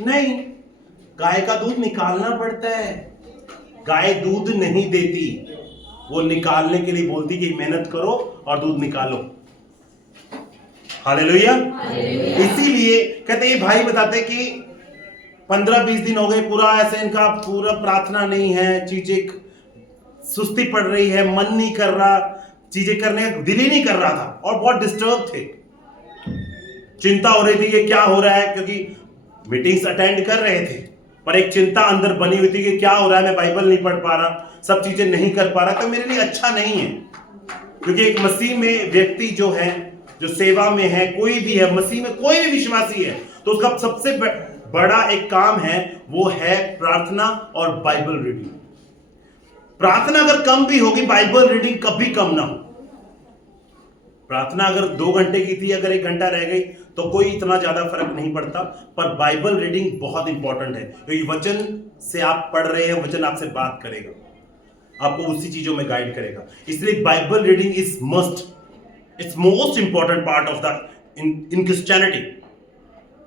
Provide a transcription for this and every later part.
नहीं, गाय का दूध निकालना पड़ता है। गाय दूध नहीं देती, वो निकालने के लिए बोलती कि मेहनत करो और दूध निकालो। हालेलुया। इसीलिए कहते ये भाई बताते कि 15-20 दिन हो गए, पूरा ऐसे इनका पूरा प्रार्थना नहीं है, चीजें सुस्ती पड़ रही है, मन नहीं कर रहा, चीजें करने का दिल ही नहीं कर रहा था और बहुत डिस्टर्ब थे। चिंता हो रही थी कि क्या हो रहा है, क्योंकि मीटिंग्स अटेंड कर रहे थे पर एक चिंता अंदर बनी हुई थी कि क्या हो रहा है, मैं बाइबल नहीं पढ़ पा रहा, सब चीजें नहीं कर पा रहा, तो मेरे लिए अच्छा नहीं है। क्योंकि एक मसीह में व्यक्ति जो है, जो सेवा में है, कोई भी है, मसीह में कोई भी विश्वासी है, तो उसका सबसे बड़ा एक काम है, वो है प्रार्थना और बाइबल रीडिंग। प्रार्थना अगर कम भी होगी, बाइबल रीडिंग कभी कम ना हो। प्रार्थना अगर 2 घंटे की थी, अगर 1 घंटा रह गई तो कोई इतना ज्यादा फर्क नहीं पड़ता, पर बाइबल रीडिंग बहुत इंपॉर्टेंट है, क्योंकि वचन से आप पढ़ रहे हैं, वचन आपसे बात करेगा, आपको उसी चीजों में गाइड करेगा। इसलिए Bible reading is must, it's most important part of the in Christianity,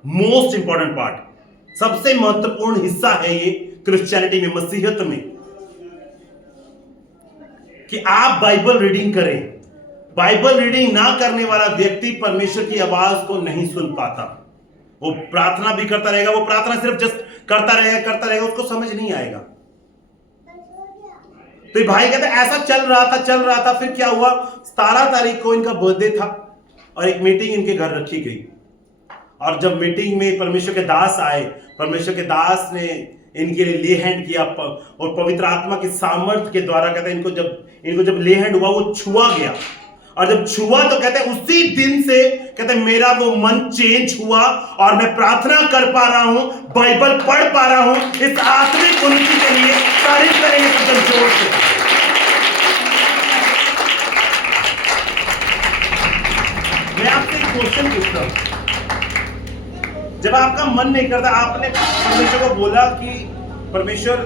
most important part, सबसे महत्वपूर्ण हिस्सा है ये क्रिश्चियनिटी में, मसीहत में, कि आप बाइबल रीडिंग करें। बाइबल रीडिंग ना करने वाला व्यक्ति परमेश्वर की आवाज को नहीं सुन पाता। वो प्रार्थना भी करता रहेगा, वो प्रार्थना सिर्फ जस्ट करता रहेगा, उसको समझ नहीं आएगा। तो ये भाई कहते ऐसा चल रहा था, फिर क्या हुआ, 17 तारीख को इनका बर्थडे था और एक मीटिंग इनके घर रखी गई। और जब मीटिंग में परमेश्वर के दास आए, परमेश्वर के दास ने इनके लिए ले हैंड किया और पवित्र आत्मा की सामर्थ्य के द्वारा कहते इनको जब ले हैंड हुआ, वो छुआ गया। और जब छुआ तो कहते हैं उसी दिन से कहते हैं मेरा वो मन चेंज हुआ और मैं प्रार्थना कर पा रहा हूं, बाइबल पढ़ पा रहा हूं। इस आत्मिक उन्नति के लिए तारीफ करेंगे एकदम जोर से। मैं आपसे एक क्वेश्चन पूछता हूं, जब आपका मन नहीं करता, आपने परमेश्वर को बोला कि परमेश्वर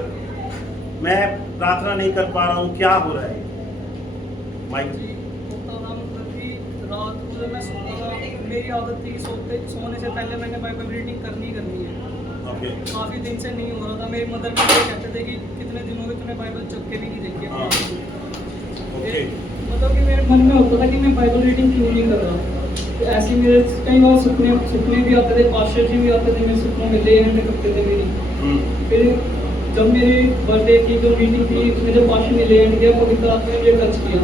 मैं प्रार्थना नहीं कर पा रहा हूं, क्या हो रहा है? माइक रात को मैं सोता था, मेरी आदत थी सोने से पहले मैंने बाइबल रीडिंग करनी है। ओके। काफ़ी दिन से नहीं हो रहा था। मेरी मदर भी कहते थे कि कितने दिन हो गए तूने बाइबल चुप के भी नहीं देखी। ओके। मतलब कि मेरे मन में होता था कि मैं बाइबल रीडिंग क्यों नहीं कर रहा। तो ऐसे मेरे कई बार सपने भी आते थे, पास्टर जी भी आते थे, मेरे सपनों में ले हैंड करते थे मेरी। फिर जब मेरी बर्थडे की जो मीटिंग थी, मेरे पास्टर ने ले हैंड किया, पवित्र आत्मा ने मुझे टच किया,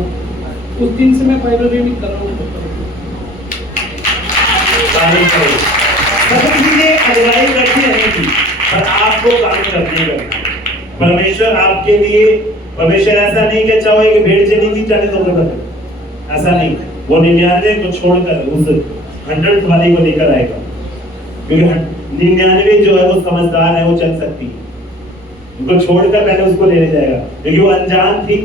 उस दिन से मैं बाइबल रीडिंग कर रहा हूँ। सब चीजें अगुवाई करती रहने की, पर आपको काम करने करना। परमेश्वर आपके लिए, परमेश्वर ऐसा नहीं कि चाहे कि भेड़ चली गई 40 होकर बदल, ऐसा नहीं। वो 99 को छोड़कर उस 100th वाली को लेकर आएगा, क्योंकि 99 जो है वो समझदार है, वो चल सकती है। उनको छोड़कर पहले उसको लेने जाएगा, क्योंकि वो अनजान थी,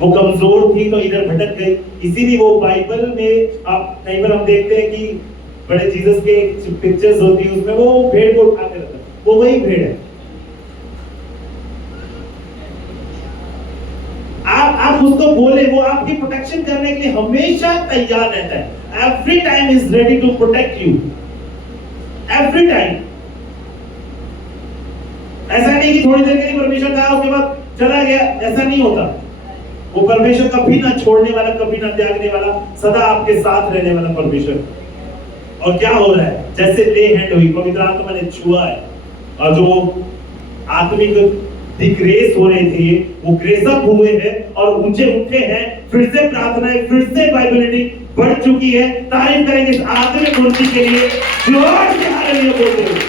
वो कमजोर थी, तो इधर भटक गई। इसीलिए वो बाइबल में आप कई बार हम देखते हैं कि बड़े जीसस के पिक्चर्स होती है, उसमें वो भेड़ को उठा के रखता है, वो वही भेड़ है। आप उसको बोले, वो आपकी प्रोटेक्शन करने के लिए हमेशा तैयार रहता है। Every time is ready to protect you, every time. ऐसा नहीं कि थोड़ी देर के लिए परमेश्वर था उसके बाद चला गया, ऐसा नहीं होता। वो परमेश्वर कभी ना छोड़ने वाला, कभी ना त्यागने वाला, सदा आपके साथ रहने वाला परमेश्वर। और क्या हो रहा है, जैसे ले हैंड हुई, पवित्र आत्मा ने छुआ है, और जो आत्मिक ग्रेस हो रहे थे वो ग्रेस अप हुए हैं और ऊंचे उठे हैं। फिर से प्रार्थनाएं, फिर से बाइबल रीडिंग बढ़ चुकी है। तारीफ करेंगे इस आत्मिक उन्नति के लिए, जोर से हालेलुया बोलते हैं।